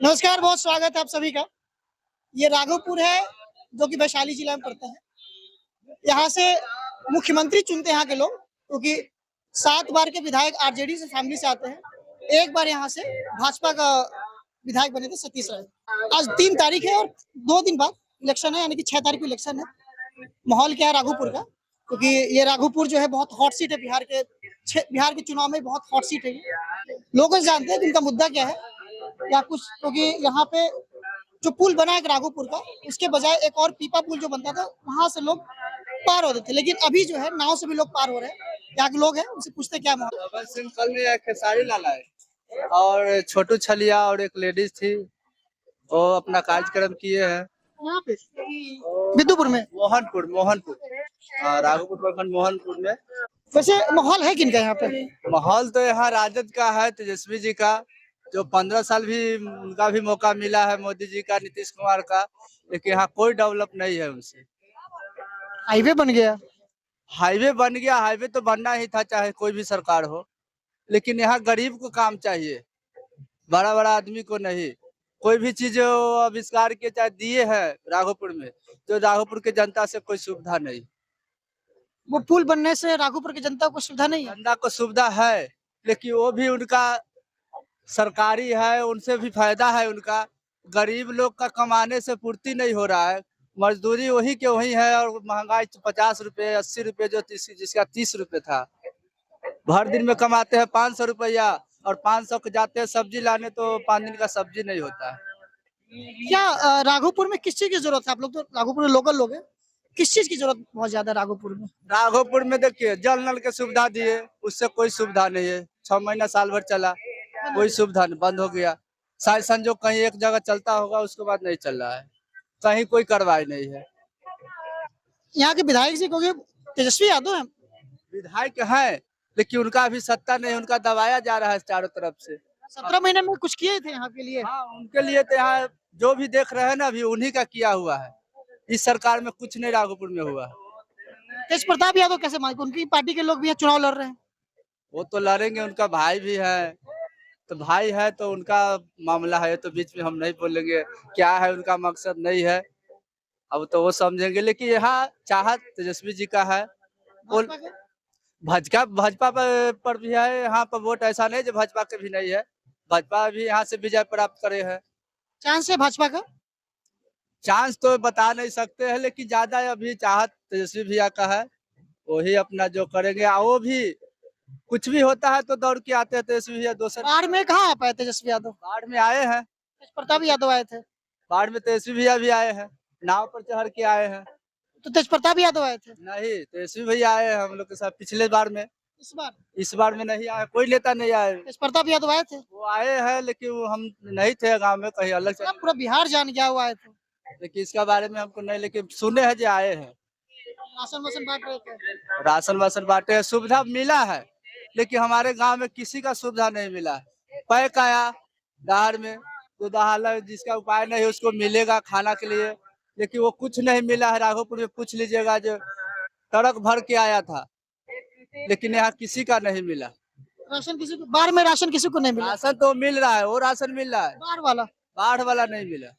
नमस्कार, बहुत स्वागत है आप सभी का। ये राघोपुर है, जो कि वैशाली जिला में पड़ता है। यहाँ से मुख्यमंत्री चुनते हैं यहाँ के लोग, क्योंकि 7 बार के विधायक आरजेडी से फैमिली से आते हैं। एक बार यहाँ से भाजपा का विधायक बने थे सतीश राय। आज 3 तारीख है और 2 दिन बाद इलेक्शन है, यानी कि 6 तारीख को इलेक्शन है। माहौल क्या है राघोपुर का, क्योंकि ये राघोपुर जो है बहुत हॉट सीट है बिहार के चुनाव में बहुत हॉट सीट है ये। लोग जानते हैं कि इनका मुद्दा क्या है या कुछ, क्योंकि यहाँ पे जो पुल बना है राघोपुर का, उसके बजाय एक और पीपा पुल जो बनता था, वहां से लोग पार होते थे, लेकिन अभी जो है नाव से भी लोग पार हो रहे हैं। यहाँ के लोग हैं, उनसे पूछते क्या माहौल। अमर सिंह कल में एक खेसारी लाला है और छोटू छलिया और एक लेडीज थी, वो अपना कार्यक्रम किए हैं यहाँ पे बिद्दुपुर में, मोहनपुर राघोपुर प्रखंड मोहनपुर में। वैसे माहौल है किनका यहाँ पे? माहौल तो यहाँ राजद का है, तेजस्वी जी का, जो 15 साल भी उनका भी मौका मिला है, मोदी जी का, नीतीश कुमार का, लेकिन यहाँ कोई डेवलप नहीं है उनसे। हाईवे बन गया, हाईवे तो बनना ही था, चाहे कोई भी सरकार हो, लेकिन यहाँ गरीब को काम चाहिए, बड़ा बड़ा आदमी को नहीं। कोई भी चीज आविष्कार के चाहे दिए हैं राघोपुर में, तो राघोपुर के जनता से कोई सुविधा नहीं। वो पुल बनने से राघोपुर की जनता को सुविधा नहीं है। जनता को सुविधा है, लेकिन वो भी उनका सरकारी है, उनसे भी फायदा है उनका। गरीब लोग का कमाने से पूर्ति नहीं हो रहा है, मजदूरी वही के वही है, और महंगाई 50 रुपए 80 रुपए, जो जिसका 30 रुपए था, भर दिन में कमाते हैं 500 रुपया, और 500 के जाते हैं सब्जी लाने, तो 5 दिन का सब्जी नहीं होता है। क्या राघोपुर में किस चीज की जरूरत है? आप लोग तो राघोपुर में लोकल लोग हैं, किस चीज की जरूरत बहुत ज्यादा है राघोपुर में? राघोपुर में देखिए, जल नल के सुविधा दिए, उससे कोई सुविधा नहीं है। 6 महीना साल भर चला, कोई सुविधा नहीं, बंद हो गया। शायद संजोग कहीं एक जगह चलता होगा, उसके बाद नहीं चल रहा है, कहीं कोई कार्रवाई नहीं है। यहाँ के विधायक जी क्योंकि तेजस्वी यादव है, विधायक है, लेकिन उनका अभी सत्ता नहीं, उनका दबाया जा रहा है चारों तरफ से। 17 महीने में कुछ किए थे यहाँ के लिए। हाँ, उनके लिए तो यहाँ जो भी देख रहे हैं ना, अभी उन्हीं का किया हुआ है। इस सरकार में कुछ नहीं राघोपुर में हुआ। तेज प्रताप यादव कैसे मान, उनकी पार्टी के लोग भी यहाँ चुनाव लड़ रहे हैं। वो तो लड़ेंगे, उनका भाई भी है, तो भाई है तो उनका मामला है, तो बीच में हम नहीं बोलेंगे क्या है उनका मकसद नहीं है, अब तो वो समझेंगे। लेकिन यहाँ चाहत तेजस्वी जी का है, वो भाजपा पर भी है। यहाँ पर वोट ऐसा नहीं जो भाजपा के भी नहीं है, भाजपा भी यहाँ से विजय प्राप्त करे है। चांस है भाजपा का? चांस तो बता नहीं सकते हैं, लेकिन ज्यादा अभी चाहत तेजस्वी भैया का है, वही अपना जो करेंगे। वो भी कुछ भी होता है तो दौड़ के आते हैं तेजस्वी भैया। बाढ़ में कहाँ आ पाए तेजस्वी यादव? बाढ़ में आए हैं, तेज प्रताप यादव आए थे। बाढ़ में तेजस्वी भैया भी आए हैं, नाव पर चढ़ के आए हैं। तो तेज प्रताप यादव आए थे नहीं, तेजस्वी भैया आए हैं हम लोग के साथ पिछले बार में। इस बार में नहीं आए, कोई नेता नहीं आए। तेज प्रताप यादव आए थे, वो आए हैं, लेकिन वो हम नहीं थे गांव में, कहीं अलग से। पूरा बिहार जान गया वो आए थे। लेकिन इसका बारे में हमको नहीं, लेकिन सुने हैं जो आए हैं। राशन वासन बांट रहे थे। राशन वासन बांटे हैं, सुविधा मिला है, लेकिन हमारे गांव में किसी का सुविधा नहीं मिला है। पैक आया दाहर में, तो दाहर जिसका उपाय नहीं है उसको मिलेगा खाना के लिए, लेकिन वो कुछ नहीं मिला है। राघोपुर में पूछ लीजिएगा, जो ट्रक भर के आया था, लेकिन यहाँ किसी का नहीं मिला। राशन किसी को, बाढ़ में राशन किसी को नहीं मिला। राशन तो मिल रहा है, वो राशन मिल रहा है, बाढ़ वाला नहीं मिला।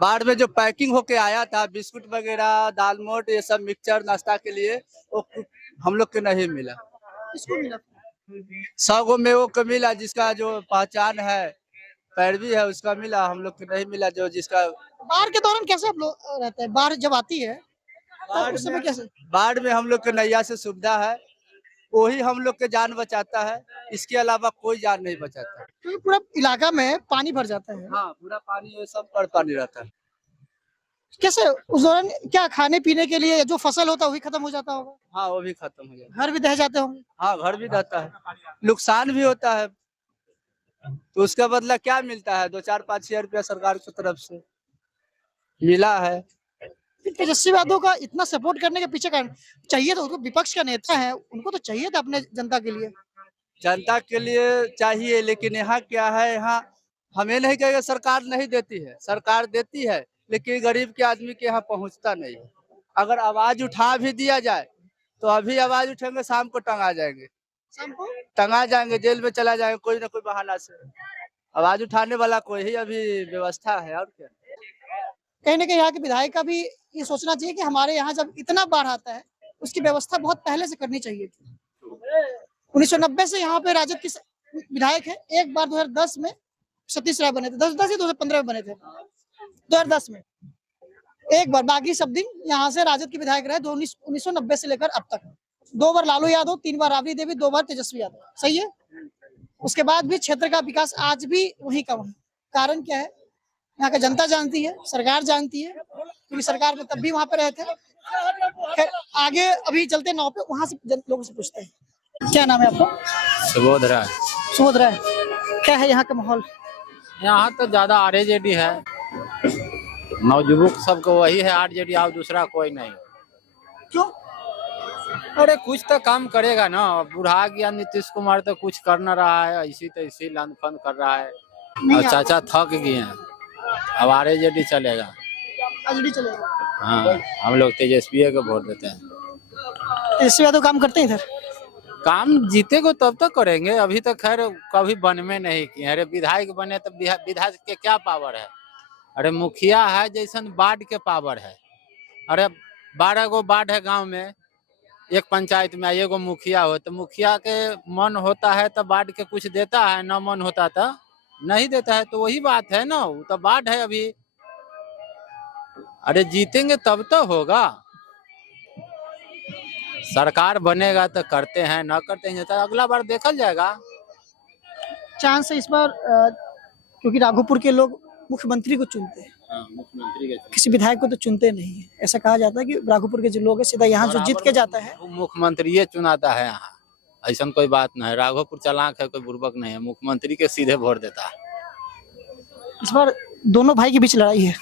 बाढ़ में जो पैकिंग होके आया था, बिस्कुट वगैरह, दाल मोट, ये सब मिक्सचर नाश्ता के लिए, वो हम लोग के नहीं मिला। किसको मिला? 100 गो में वो को मिला, जिसका जो पहचान है, पैरवी है, उसका मिला। हम लोग को नहीं मिला, जो जिसका। बाढ़ के दौरान कैसे आप लोग रहते हैं? बाढ़ जब आती है तो उस समय कैसे? बाढ़ में हम लोग के नैया से सुविधा है, वही हम लोग के जान बचाता है, इसके अलावा कोई जान नहीं बचाता। तो पूरा इलाका में पानी भर जाता है। हाँ, पूरा पानी, सब पर पानी रहता है। कैसे उस दौरान क्या खाने पीने के लिए जो फसल होता है वो भी खत्म हो जाता होगा? हाँ, वो भी खत्म हो जाता है। घर भी दह जाते होंगे? हाँ, घर भी रहता है, नुकसान भी होता है, तो उसका बदला क्या मिलता है? 2-4-5 हजार रुपया सरकार की तरफ से मिला है। तेजस्वी यादव का इतना सपोर्ट करने के पीछे का चाहिए, तो उनको विपक्ष का नेता है, उनको तो चाहिए था अपने जनता के लिए। जनता के लिए चाहिए, लेकिन यहाँ क्या है, यहाँ हमें नहीं कहेगा सरकार नहीं देती है, सरकार देती है, लेकिन गरीब के आदमी के यहाँ पहुँचता नहीं है। अगर आवाज उठा भी दिया जाए, तो अभी आवाज उठेंगे, शाम को टंगा जाएंगे, जेल में चला जाएंगे कोई ना कोई बहाना से। आवाज उठाने वाला कोई ही अभी व्यवस्था है और क्या। कहीं ना कहीं यहाँ के विधायक का भी ये सोचना चाहिए कि हमारे यहाँ जब इतना बाढ़ आता है उसकी व्यवस्था बहुत पहले से करनी चाहिए थी। 1990 से यहाँ पे राजद के विधायक है। एक बार 2010 में सतीश राय बने थे, 2010 या 2015 में बने थे, 2010 में एक बार। बाकी सब दिन यहाँ से राजद के विधायक रहे 1990 से लेकर अब तक। 2 बार लालू यादव, 3 बार राबड़ी देवी, 2 बार तेजस्वी यादव। सही है। उसके बाद भी क्षेत्र का विकास आज भी वही का वही। कारण क्या है? यहाँ का जनता जानती है, सरकार जानती है, क्योंकि सरकार में तब भी वहां पे रहे थे। खैर आगे अभी चलते नाव पे, वहां से लोगों से पूछते हैं। क्या नाम है आपका? सुबोध राय। सुबोध राय, क्या है यहाँ का माहौल? यहाँ तो ज्यादा आरजेडी है, नवयुवक सबको वही है आरजेडी, और दूसरा कोई नहीं। क्यों? अरे कुछ तो काम करेगा ना, बुढ़ा गया नीतीश कुमार तो कुछ कर न रहा है, ऐसी तैसी लंदफंद कर रहा है। और चाचा थक गए हैं, अब आरजेडी चलेगा। आरजेडी चलेगा। हाँ, हम लोग तेजस्वी को वोट देते हैं। तेजस्वी यादव काम करते हैं इधर? काम जीते को तब तक करेंगे, अभी तक खैर कभी बन में नहीं किए। अरे विधायक बने तो विधायक के क्या पावर है? अरे मुखिया है जैसन वार्ड के पावर है। अरे 12 गो वार्ड है गांव में, एक पंचायत में एगो मुखिया हो, तो मुखिया के मन होता है तो वार्ड के कुछ देता है, न मन होता तो नहीं देता है। तो वही बात है ना, वो तो वार्ड है अभी। अरे जीतेंगे तब तो होगा, सरकार बनेगा तो करते हैं, न करते हैं तो अगला बार देखा जाएगा। चांस है इस बार, क्योंकि राघोपुर के लोग मुख्यमंत्री को चुनते हैं। मुख्यमंत्री के किसी विधायक को तो चुनते नहीं है। ऐसा कहा जाता है कि राघोपुर के जो लोग हैं सीधा यहाँ जो जीत के जाता है मुख्यमंत्री चुनाता है यहाँ। ऐसा कोई बात नहीं है, राघोपुर चालाक है, कोई बुर्बक नहीं है, मुख्यमंत्री के सीधे वोट देता है। इस बार दोनों भाई के बीच लड़ाई है।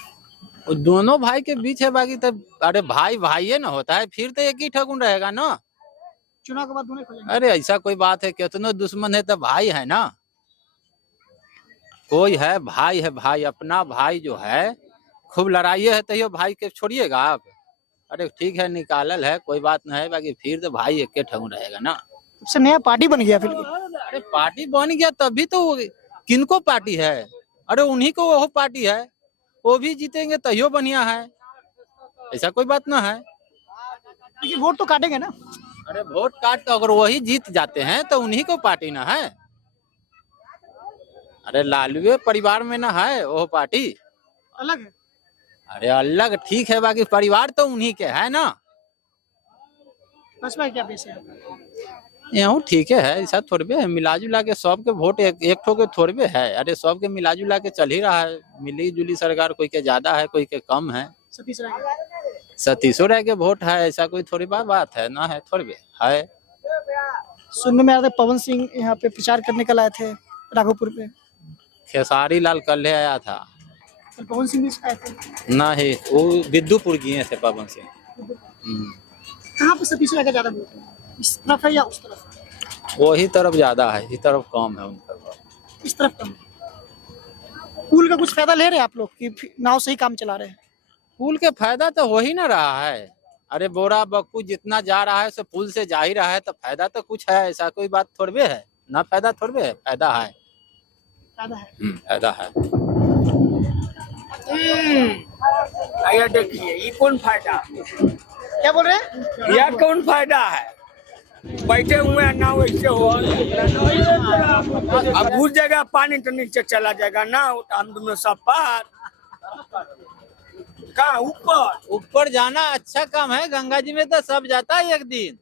दोनों भाई के बीच है, बाकी तो अरे भाई भाई ना होता है, फिर तो एक ही ठगुन रहेगा ना। चुनाव के बाद दोनों खोलेंगे। अरे ऐसा कोई बात है? कितनों दुश्मन है तो भाई है ना, कोई है भाई है, भाई अपना भाई जो है खूब लड़ाइए है तो भाई के छोड़िएगा आप? अरे ठीक है निकालल है, कोई बात नहीं है, बाकी फिर तो भाई एक के ठगुन रहेगा ना। सबसे नया पार्टी बन गया फिर। अरे पार्टी बन गया तभी तो, किनको पार्टी है? अरे उन्हीं को वो पार्टी है, वो भी जीतेंगे तहियो बढ़िया है, ऐसा कोई बात ना है। लेकिन वोट तो काटेंगे ना। अरे वोट काट तो अगर वही जीत जाते हैं तो उन्हीं को पार्टी ना है। अरे लालू परिवार में ना है वो पार्टी, अलग है। अरे अलग ठीक है, बाकी परिवार तो उन्हीं के है ना। बसपा क्या पैसे है? यहाँ ठीक है, ऐसा थोड़े है, मिला जुला के सबके वोट एक ठो के थोड़े है। अरे सबके मिला जुला के चल ही रहा है, मिली जुली सरकार, कोई के ज्यादा है कोई के कम है। सतीश राय के वोट है, ऐसा कोई थोड़ी बात है ना, है थोड़े है। सुनने में आया था पवन सिंह यहाँ पे प्रचार करने कल आए थे राघोपुर पे। खेसारी लाल कल्हे आया था, तो पवन सिंह भी आए थे? नहीं, वो विद्युपुर गए थे पवन सिंह। कहाँ पे सतीश राय का ज्यादा वोट है, इस तरफ है या उस तरफ? वही तरफ ज्यादा है, इस तरफ कम है उनका। इस तरफ कम है। पुल का कुछ फायदा ले रहे हैं आप लोग कि नाव से ही काम चला रहे हैं? पुल के फायदा तो हो ही ना रहा है। अरे बोरा बक्कू जितना जा रहा है, सब पुल से जा ही रहा है, तो फायदा तो कुछ है, ऐसा कोई बात थोड़े है ना, फायदा थोड़े है, फायदा है, फायदा है। आया देखिए, ये कौन फायदा? क्या बोल रहे हैं? यह कौन फायदा है? बैठे हुए हैं ना, वैसे हो। अब उस जगह पानी तो नीचे चला जाएगा ना, हम दोनों सब पार। कहाँ ऊपर जाना अच्छा काम है, गंगा जी में तो सब जाता है एक दिन।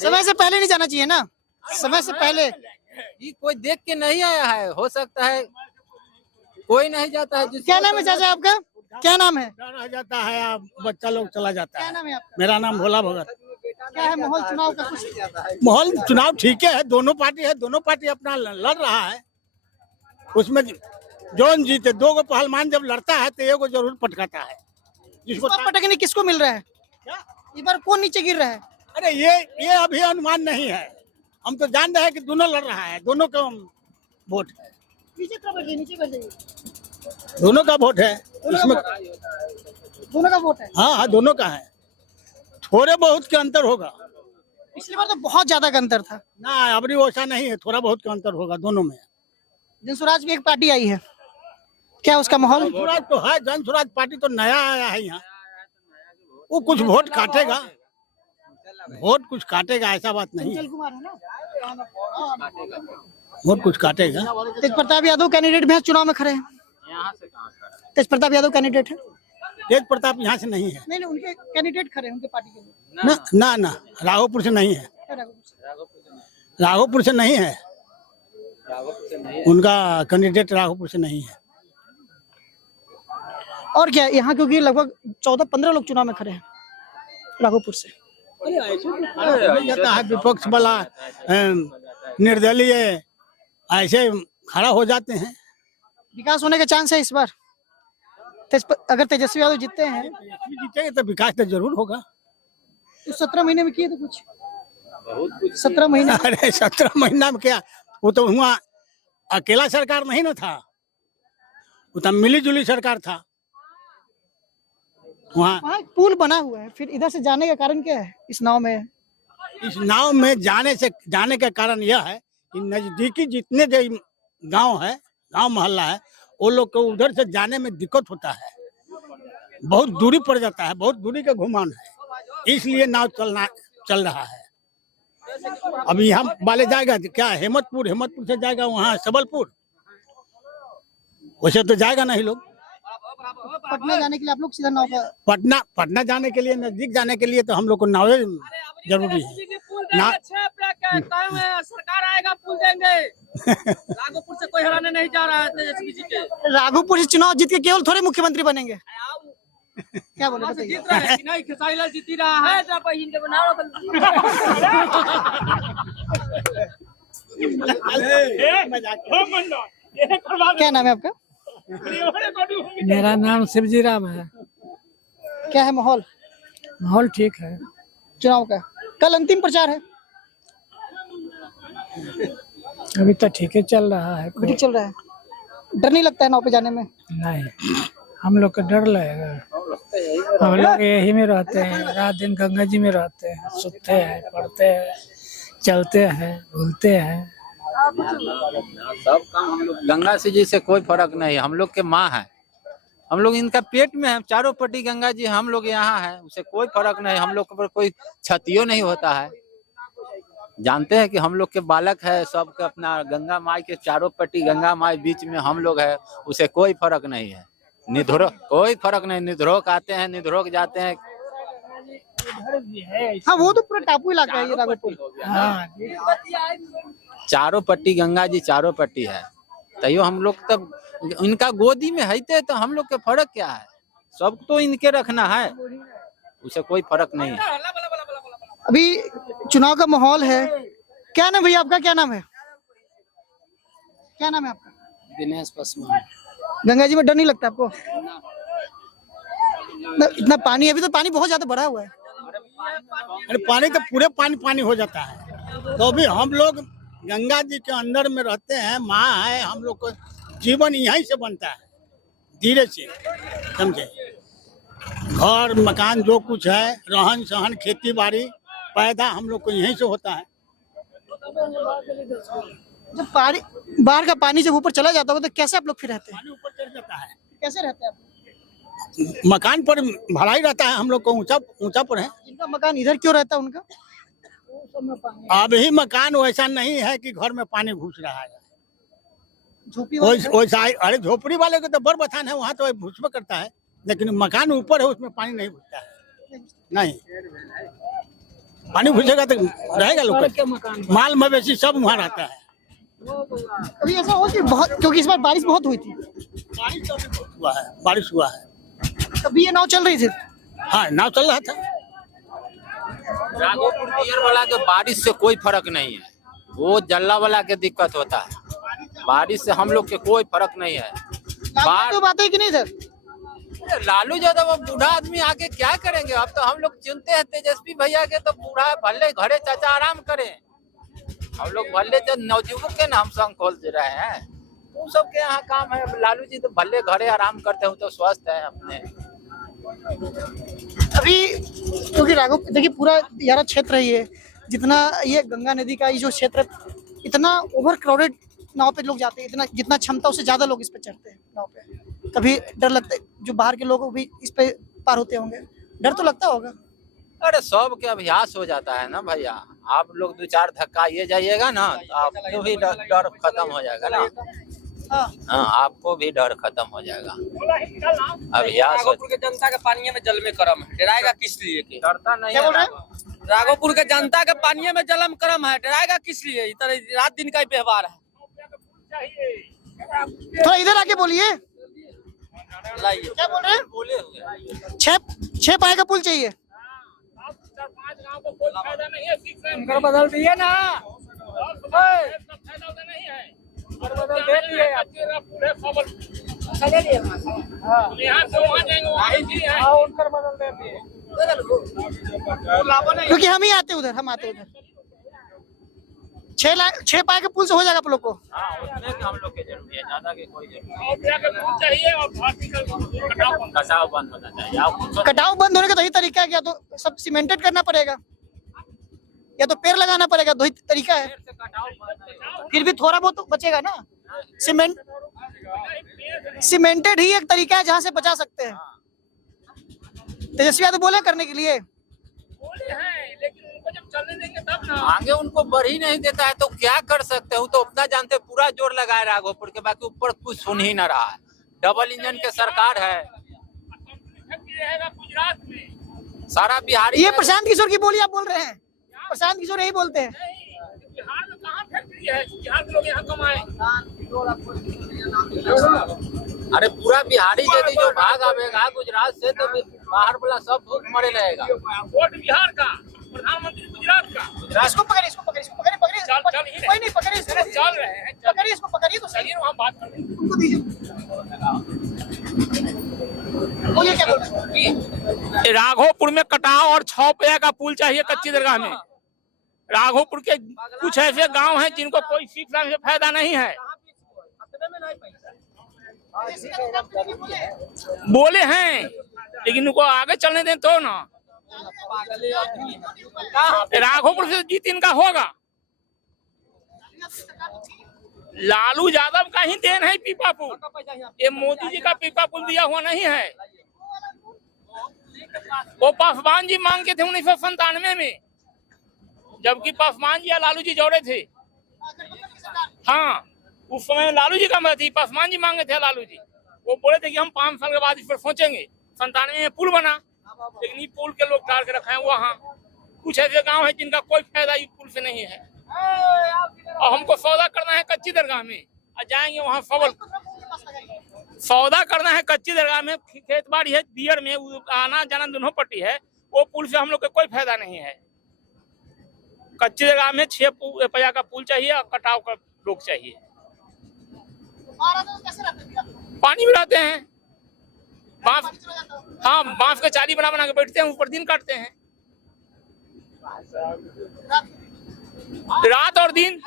समय से पहले नहीं जाना चाहिए ना, समय से पहले। ये कोई देख के नहीं आया है, हो सकता है कोई नहीं जाता है। क्या नाम है चाचा आपका? क्या नाम है? रह जाता है, आप बच्चा लोग चला जाता क्या है। नाम है आपका? मेरा नाम भोला भगत। क्या है माहौल चुनाव का? कुछ माहौल चुनाव ठीक है, दोनों पार्टी है, दोनों पार्टी अपना लड़ रहा है। उसमें जौन जीते, 2 गो पहलवान जब लड़ता है तो एगो जरूर पटकाता है। जिसको पटकने किसको मिल रहा है? इस बार कौन नीचे गिर रहा है? अरे ये अभी अनुमान नहीं है, हम तो जान रहे हैं कि दोनों लड़ रहा है, दोनों का वोट है। नीचे बैठ जाइए। दोनों का वोट है इसमें। दोनों का वोट है? हाँ, दोनों का है, थोड़े बहुत के अंतर होगा। पिछली बार तो बहुत ज्यादा का अंतर था ना, अबरी वैसा नहीं है, थोड़ा बहुत का अंतर होगा दोनों में। जनसुराज भी एक पार्टी आई है, क्या उसका माहौल? जनसुराज तो है, जनसुराज पार्टी तो नया आया है यहाँ। वो कुछ वोट काटेगा, वोट कुछ काटेगा, ऐसा बात नहीं है। चंचल कुमार है ना? वोट कुछ काटेगा। तेज प्रताप यादव कैंडिडेट भी चुनाव में खड़े हैं। तेज प्रताप यादव कैंडिडेट है? तेज प्रताप यहाँ से नहीं है। नहीं, उनके कैंडिडेट खड़े हैं, उनके पार्टी के लोग। ना राघोपुर से नहीं है, राघोपुर से नहीं है, उनका कैंडिडेट राघोपुर से नहीं है। और क्या यहाँ, क्योंकि लगभग 14-15 लोग चुनाव में खड़े हैं राघोपुर से। जाता है विपक्ष वाला, निर्दलीय ऐसे खड़ा हो जाते हैं। विकास होने के चांस है इस बार? अगर तेजस्वी यादव जीतते हैं, जीतेंगे तो विकास तो जरूर होगा। तो 17 महीने में किए तो कुछ 17 महीने। अरे 17 महीना में क्या, वो तो हुआ अकेला सरकार नहीं ना था, वो तो मिली जुली सरकार था। वहाँ एक पुल बना हुआ है, फिर इधर से जाने का कारण क्या है इस नाव में? इस नाव में जाने का कारण यह है कि नजदीकी जितने जो गांव है, गांव मोहल्ला है, वो लोग को उधर से जाने में दिक्कत होता है, बहुत दूरी पड़ जाता है, बहुत दूरी का घुमान है, इसलिए नाव चल रहा है। अभी यहाँ वाले जाएगा क्या, हेमतपुर से जाएगा वहाँ सबलपुर, वैसे तो जाएगा नहीं लोग। पटना जाने के लिए आप लोग सीधा नाव पर? पटना जाने के लिए, नजदीक जाने के लिए तो हम लोग को नाव जरूरी है। सरकार आएगा पुल देंगे। राघोपुर से कोई हराने नहीं जा रहा है तेजस्वी जी के। राघोपुर से चुनाव जीत के केवल थोड़े मुख्यमंत्री बनेंगे? क्या बोले बताइए? जीत रहा है कि नहीं? खेसारी लाल जीत ही रहा है। क्या नाम है आपका? मेरा नाम शिवजी राम है। क्या है माहौल? माहौल ठीक है। चुनाव का कल अंतिम प्रचार है, अभी तो ठीक है चल रहा है। ठीक चल रहा है। डर नहीं लगता है नाव पे जाने में? नहीं, हम लोग को डर लगेगा। हम लोग यही में रहते हैं, रात दिन गंगा जी में रहते हैं, सोते हैं, पढ़ते हैं, चलते हैं, घूमते हैं। सब काम हम लोग गंगा जी से कोई फर्क नहीं, हम लोग के माँ है, हम लोग इनका पेट में है, चारों पट्टी गंगा जी हम लोग यहाँ है, उसे कोई फर्क नहीं, हम लोग पर कोई क्षतियो नहीं होता है। जानते हैं कि हम लोग के बालक है, सबके अपना गंगा माई के चारों पट्टी गंगा माई बीच में हम लोग है, उसे कोई फर्क नहीं है। निधरोक कोई फर्क नहीं, निधरोक आते हैं, निधरोक जाते हैं। हाँ, वो तो पूरा टापू इलाका है ये राघोपुर। हाँ, चारों पट्टी गंगा जी चारों पट्टी है, तैयो हम लोग तब इनका गोदी में है तो हम लोग के फर्क क्या है, सब तो इनके रखना है, उसे कोई फर्क नहीं है। अभी चुनाव का माहौल है। क्या नाम भैया आपका? क्या नाम है? क्या नाम है आपका? दिनेश पासवान। गंगा जी में डर नहीं लगता आपको? इतना पानी, अभी तो पानी बहुत ज्यादा बढ़ा हुआ है। अरे पानी तो पूरे पानी हो जाता है, तो भी हम लोग गंगा जी के अंदर में रहते हैं, माँ है, हम लोग को जीवन यहीं से बनता है, धीरे से, समझे। घर मकान जो कुछ है, रहन सहन, खेती बाड़ी, पैदा हम लोग को यहीं से होता है। जब पानी, बाहर का पानी जब ऊपर चला जाता है तो कैसे आप लोग फिर रहते हैं? पानी ऊपर चढ़ जाता है, कैसे रहते हैं आप? मकान पर भरा ही रहता है, हम लोग को ऊंचा पर है। जिनका मकान इधर क्यों रहता है उनका? अभी मकान वैसा नहीं है कि घर में पानी घुस रहा है, झोपड़ी वैसा। अरे झोपड़ी वाले को तो बड़ बथान है, वहाँ तो घुसबे करता है, लेकिन मकान ऊपर है, उसमें पानी नहीं घुसता है। नहीं, पानी घुसेगा तो रहेगा लोग, माल मवेशी सब वहाँ रहता है। अभी ऐसा हो कि बहुत, क्योंकि इस बार बारिश बहुत हुई थी। बारिश हुआ है, अभी ये नाव चल रही थी? हाँ, नाव चल रहा था। राघोपुर दियर वाला के बारिश से कोई फर्क नहीं है, वो जल्ला वाला के दिक्कत होता है, बारिश से हम लोग के कोई फर्क नहीं है। तो बात है कि नहीं सर? लालू यादव अब बूढ़ा आदमी आके क्या करेंगे, अब तो हम लोग चिंते हैं तेजस्वी भैया के, तो बूढ़ा भले घरे चाचा आराम करें, हम लोग भले जो नवजुवक के ना हम संग खोल दे रहे हैं, उन सब के यहाँ काम है। लालू जी तो भले घरे आराम करते हैं, तो स्वस्थ है अपने। अभी क्योंकि राघोपुर देखिए पूरा यारा क्षेत्र है ये, जितना ये गंगा नदी का ये जो क्षेत्र इतना ओवर क्राउडेड नाव पे लोग जाते हैं, इतना जितना क्षमता उससे ज्यादा लोग इस पे चढ़ते हैं नाव पे। कभी डर लगता है, जो बाहर के लोग भी इस पे पार होते होंगे, डर तो लगता होगा। अरे सब के अभ्यास हो जाता है ना भैया, आप लोग 2-4 धक्का ये जाइएगा ना तो आपको भी डर खत्म हो जाएगा ना। हाँ, आपको भी डर खत्म हो जाएगा। अभ्यास राघोपुर के जनता के पानी में जल में करम है, डराएगा किस लिए? डरता नहीं क्या बोल रहे है। हैं? राघोपुर के जनता के पानी में जलम करम है, डराएगा किस लिए? इस तरह रात दिन का ही व्यवहार है। थोड़ा इधर आके बोलिए, लाइए। क्या बोल रहे हैं? 6 पाए का पुल चाहिए। उनका बदल दिए ना, बदल दे दिए। यहाँ से वहाँ जाएंगे, उनका बदल दे दिए। क्योंकि हम ही आते उधर, हम आते उधर। 6 पाए के पुल से हो जाएगा आप लोग को। हाँ, उसमें हम लोग के जरूरी है, ज्यादा के कोई जरूरी चाहिए और कटाव बंद होना चाहिए। कटाव बंद होने का तो यही तरीका है, या तो सब सीमेंटेड करना पड़ेगा या तो पेड़ लगाना पड़ेगा, दो ही तरीका है। फिर भी थोड़ा बहुत तो बचेगा ना। सीमेंटेड ही एक तरीका है जहां से बचा सकते हैं। तेजस्वी यादव बोले करने के लिए, लेकिन उनको जब चलने देंगे तब ना। आगे उनको बढ़ ही नहीं देता है तो क्या कर सकते हैं? तो अपना जानते, पूरा जोर लगाए राघोपुर के, बाकी ऊपर कुछ सुन ही ना रहा है। डबल इंजन के सरकार है, गुजरात में सारा बिहारी ये प्रशांत किशोर की बोली आप बोल रहे हैं? प्रशांत किशोर यही बोलते हैं। बिहार में कहाँ फैक्ट्री है? बिहार के लोग यहाँ कमाए। अरे पूरा बिहारी यदि जो भाग आवेगा गुजरात से तो बाहर वाला सब भूख मरे रहेगा। वोट बिहार का, प्रधानमंत्री गुजरात का। इसको पकड़िए, इसको पकड़िए, इसको पकड़िए, पकड़िए। चल ही कोई नहीं, पकड़िए इसको, चल रहे हैं। पकड़िए इसको, पकड़िए तो सही। चलिए वहाँ बात करते हैं। उनको दीजिए। बोलिए क्या बोल रहे हैं? राघोपुर में कटाव और 6 पैया का पुल चाहिए कच्ची दरगाह में। राघोपुर के कुछ ऐसे गांव हैं जिनको कोई सीखने से फायदा नहीं है। बोले हैं लेकिन उनको आगे चलने दें तो ना। राघोपुर से जीत इनका होगा। लालू यादव का ही देन है पीपा पुल, ये मोदी जी का पीपा पुल दिया हुआ नहीं है। वो पासवान जी मांग के थे 1997 में, जबकि पासवान जी या लालू जी जोड़े थे। हाँ, उस समय लालू जी का मत थी, पासवान जी मांगे थे लालू जी। वो बोले थे कि हम 5 साल के बाद इस पर सोचेंगे। 97 में पुल बना, लेकिन ये पुल के लोग टाल के रखे हैं वहाँ। कुछ ऐसे गांव हैं जिनका कोई फायदा इस पुल से नहीं है। और हमको सौदा करना है कच्ची दरगाह में, और जाएंगे वहाँ सौदा करना है कच्ची दरगाह में। खेत बाड़ी है दियर में, आना जाना दोनों पट्टी है। वो पुल से हम लोग को कोई फायदा नहीं है। कच्ची दरगाह में 6 पैया का पुल चाहिए और कटाव का लोग चाहिए। पानी में रहते हैं, बांस, हाँ बांस के चाली बना बना के बैठते हैं, ऊपर दिन काटते हैं। रात और दिन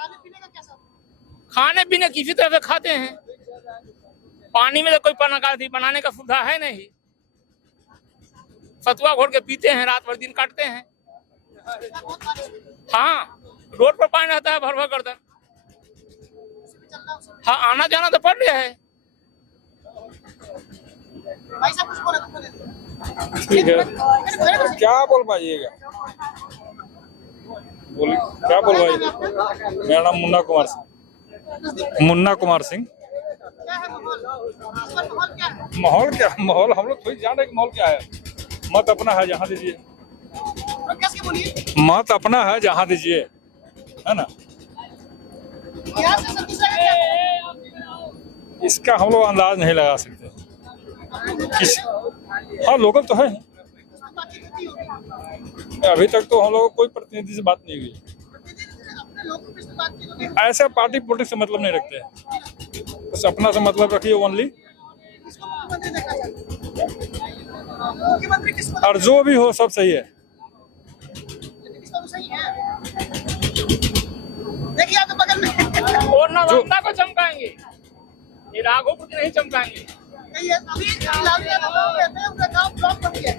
खाने पीने किसी तरह से खाते हैं। पानी में तो कोई बनाने का सुविधा है नहीं। सतुआ घोट के पीते हैं, रात भर दिन काटते हैं। हाँ, रोड पर पानी रहता है भर भर गर्दन। हाँ, आना जाना तो पड़ रहा है। ठीक है, क्या बोल पाइएगा? बोलिए, क्या बोल पाइएगा? मेरा नाम मुन्ना कुमार सिंह। माहौल क्या? माहौल हम लोग थोड़ी जान रहे कि माहौल क्या है। मत अपना है जहाँ दीजिए, मत अपना है जहाँ दीजिए, है ना। इसका हम लोग अंदाज नहीं लगा सकते। हाँ, लोकल तो है। अभी तक तो हम लोग कोई प्रतिनिधि से बात नहीं हुई। ऐसा पार्टी पॉलिटिक्स से मतलब नहीं रखते हैं, बस अपना से मतलब रखिए ओनली। और जो भी हो सब सही है। देखिए आपके बगल में और नालंदा को चमकाएंगे, ये राघोपुर की नहीं चमकाएंगे। अभी लालू यादव कहते हैं उनका गाँव ब्लॉक बन गया है,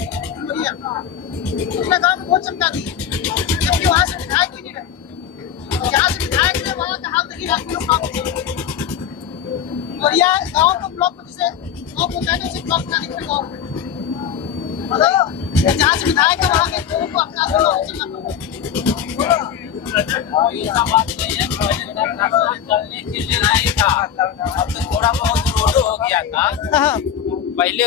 उनका गाँव में बहुत चमका दी, जबकि वहाँ से विधायक ही नहीं रहे। जहाँ से विधायक है वहाँ का हाल देखिए आप लोग। बढ़िया गांव को ब्लॉक जैसे गांव पंचायत से ब्लॉक बनाने के गांव जहाँ से विधायक है वहाँ के लोगों को अपना बात नहीं है, चलने के लिए नहीं था, अब तो थोड़ा बहुत रोड हो गया था। पहले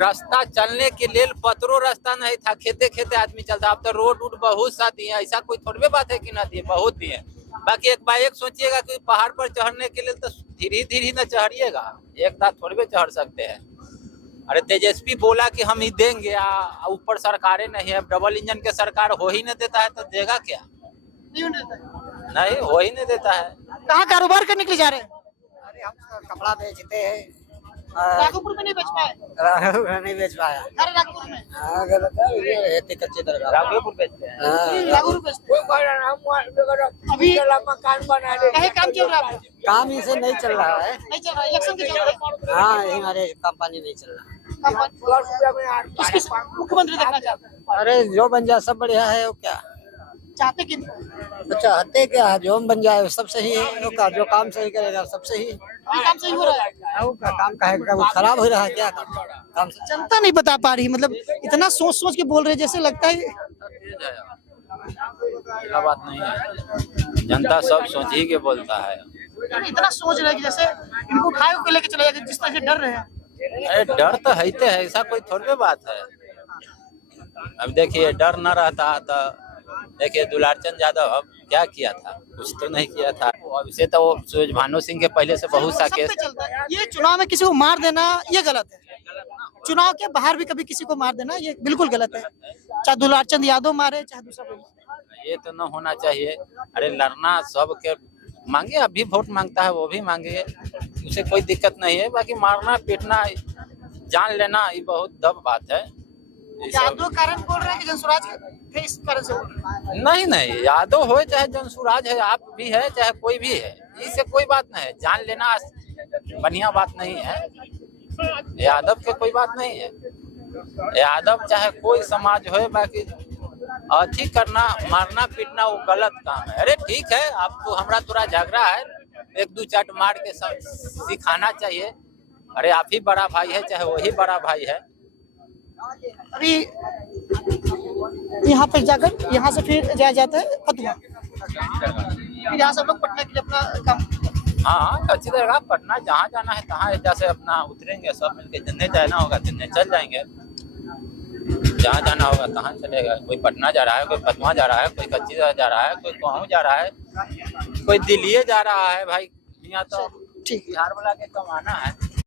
रास्ता चलने के लिए पत्रों रास्ता नहीं था, खेते खेते आदमी चलता। अब तो रोड उड बहुत सा दिए, ऐसा कोई थोड़ी बात है कि ना दिए, बहुत दिए। बाकी एक बार एक सोचिएगा कि पहाड़ पर चढ़ने के लिए तो धीरे धीरे न चढ़िएगा, एक साथ थोड़ी भी चढ़ सकते हैं। अरे तेजस्वी बोला कि हम ही देंगे, ऊपर सरकारें नहीं है, डबल इंजन के सरकार हो ही नहीं देता है तो देगा क्या? नहीं हो ही नहीं देता है। कहाँ कारोबार करने के लिए जा रहे हैं? अरे हम कपड़ा बेचते हैं, राघोपुर में नहीं बेच पाए? नहीं बेच पाया। अरे राघोपुर में कच्चे तरह राघोपुर बेचते हैं। राघोपुर बेचते हैं। अभी मकान बना कहीं काम चल रहा है? काम इसे नहीं चल रहा है। नहीं चल रहा, इलेक्शन के चलते हाँ, यही हमारे कंपनी नहीं चल रहा। मुख्यमंत्री देखना चाहते हैं? अरे जो बन जाए सब बढ़िया है, वो क्या चाहते कि चाहते क्या है, जो बन जाए सब सही है, वो का जो काम सही करेगा सब सही है। अभी काम सही हो रहा है? वो का काम का वो खराब हो रहा है, क्या काम से जनता नहीं बता पा रही, मतलब इतना सोच सोच के बोल रहे जैसे लगता है। क्या बात नहीं है, जनता सब सोच ही के बोलता है। इतना सोच रहे हैं कि जैसे इनको उठाए को लेके चले जाते, जिस तरह से डर रहे हैं। अरे डर तो हैते है, ऐसा कोई थोड़ी बात है। अब देखिए डर न रहता तो देखिए दुलारचंद यादव अब क्या किया था, कुछ तो नहीं किया था। अब इसे तो सूरज भानु सिंह के पहले से बहुत सा केस। ये चुनाव में किसी को मार देना ये गलत है, चुनाव के बाहर भी कभी किसी को मार देना ये बिल्कुल गलत है, चाहे दुलारचंद यादव मारे चाहे दूसरा कोई। ये तो न होना चाहिए। अरे लड़ना सब के मांगे, अभी वोट मांगता है वो भी मांगे, उसे कोई दिक्कत नहीं है। बाकी मारना पीटना जान लेना ये बहुत दब बात है। यादव कारण बोल रहे हैं कि जनसुराज के इस कारण से नहीं नहीं, यादव हो चाहे जनसुराज है, आप भी है चाहे कोई भी है, इससे कोई बात नहीं है। जान लेना बढ़िया बात नहीं है, यादव के कोई बात नहीं है। यादव चाहे कोई समाज हो, बाकी अथी करना मारना पीटना वो गलत काम है। अरे ठीक है, आपको हमरा थोड़ा झगड़ा है, एक दो चाट मार के सिखाना चाहिए। अरे आप ही बड़ा भाई है चाहे वही बड़ा भाई है। अभी यहाँ पर जाकर यहाँ से फिर जाया जाता है फतुहा, फिर यहाँ से हम लोग पटना के लिए अपना काम। हाँ अच्छी तरह पटना जहाँ जाना है तहाँ जैसे अपना उतरेंगे, सब मिलके जिन्हें जाना होगा जिन्हें चल जाएंगे, जहाँ जाना होगा तहाँ चलेगा। कोई पटना जा रहा है, कोई फतुहा जा रहा है, कोई कच्ची जा रहा है, कोई कहूँ जा रहा है, कोई दिल्ली जा रहा है। भाई यहाँ तो बिहार वाला के कमाना है।